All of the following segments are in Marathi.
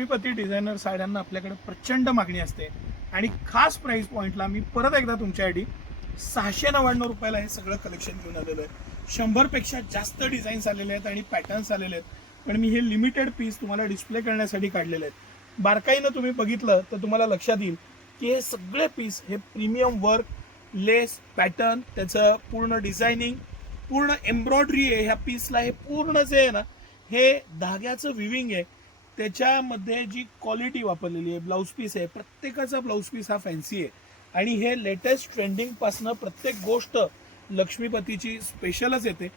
लक्ष्मीपती डिझायनर साड्यांना आपल्याकडे प्रचंड मागणी असते आणि खास प्राइस पॉइंटला मी परत एकदा तुमच्यासाठी 699 रुपयाला हे सगळं कलेक्शन घेऊन आलेलो आहे। 100पेक्षा जास्त डिझाईन्स आलेले आहेत आणि पॅटर्न्स आलेले आहेत, पण मी हे लिमिटेड पीस तुम्हाला डिस्प्ले करण्यासाठी काढलेले आहेत। बारकाईनं तुम्ही बघितलं तर तुम्हाला लक्षात येईल की हे सगळे पीस हे प्रीमियम वर्क, लेस, पॅटर्न, त्याचं पूर्ण डिझायनिंग, पूर्ण एम्ब्रॉयडरी आहे ह्या पीसला। हे पूर्ण जे आहे ना हे धाग्याचं विविंग आहे, त्याच्यामध्ये जी क्वालिटी वापरलेली आहे। ब्लाऊज पीस आहे, प्रत्येकाचा ब्लाऊज पीस हा फॅन्सी आहे आणि हे लेटेस्ट ट्रेंडिंग पासनं प्रत्येक गोष्ट लक्ष्मीपतीची स्पेशलच येते,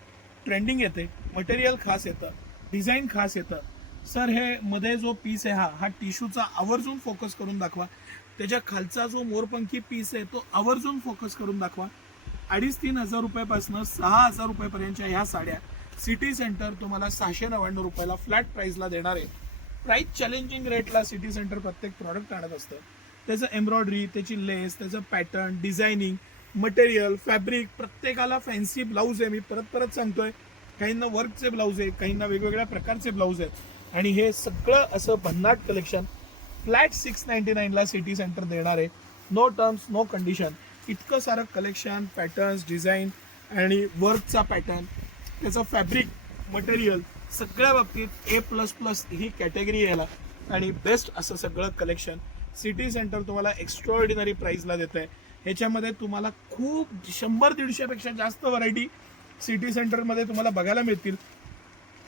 ट्रेंडिंग येते, मटेरियल खास येतं, डिझाईन खास येतं। सर हे मध्ये जो पीस आहे हा टिश्यूचा आवर्जून फोकस करून दाखवा, त्याच्या खालचा जो मोरपंखी पीस आहे तो आवर्जून फोकस करून दाखवा। 2,500-3 हजार रुपयापासून 6,000 रुपयापर्यंतच्या ह्या साड्या सिटी सेंटर तुम्हाला 699 रुपयाला फ्लॅट प्राइसला देणार आहे। प्राइस चॅलेंजिंग रेटला सिटी सेंटर प्रत्येक प्रॉडक्ट आणत असतं। त्याचं एम्ब्रॉयडरी, त्याची लेस, त्याचं पॅटर्न, डिझायनिंग, मटेरियल, फॅब्रिक, प्रत्येकाला फॅन्सी ब्लाऊज आहे। मी परत परत सांगतोय, काहींना वर्कचे ब्लाऊज आहे, काहींना वेगवेगळ्या प्रकारचे ब्लाऊज आहेत आणि हे सगळं असं भन्नाट कलेक्शन फ्लॅट 699ला सिटी सेंटर देणार आहे। No terms no condition. इतकं सारं कलेक्शन, पॅटर्न्स, डिझाईन आणि वर्कचा पॅटर्न, त्याचं फॅब्रिक, मटेरियल, सगळ्या बाबतीत A++ ही कॅटेगरी याला आणि बेस्ट असं सगळं कलेक्शन सिटी सेंटर तुम्हाला एक्स्ट्राऑर्डिनरी प्राइसला देत आहे। ह्याच्यामध्ये तुम्हाला खूप 100-150 पेक्षा जास्त व्हरायटी सिटी सेंटरमध्ये तुम्हाला बघायला मिळतील।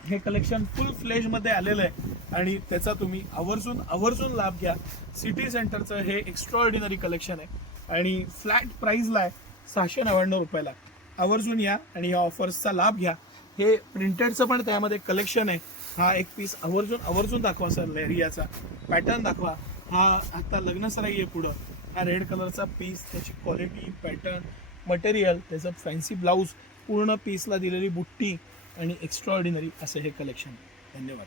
हे कलेक्शन फुल फ्लेजमध्ये आलेलं आहे आणि त्याचा तुम्ही आवर्जून लाभ घ्या। सिटी सेंटरचं हे एक्स्ट्राऑर्डिनरी कलेक्शन आहे आणि फ्लॅट प्राइसला आहे 699 रुपयाला। आवर्जून या आणि या ऑफर्सचा लाभ घ्या। हे प्रिंटेडचं पण त्यामध्ये कलेक्शन आहे। हा एक पीस आवर्जून दाखवा सर, लेरियाचा पॅटर्न दाखवा। हा आता लग्नसराई आहे पुढं, हा रेड कलरचा पीस, त्याची क्वालिटी, पॅटर्न, मटेरियल, त्याचं फॅन्सी ब्लाऊज, पूर्ण पीसला दिलेली बुट्टी आणि एक्स्ट्राऑर्डिनरी असं हे कलेक्शन। धन्यवाद।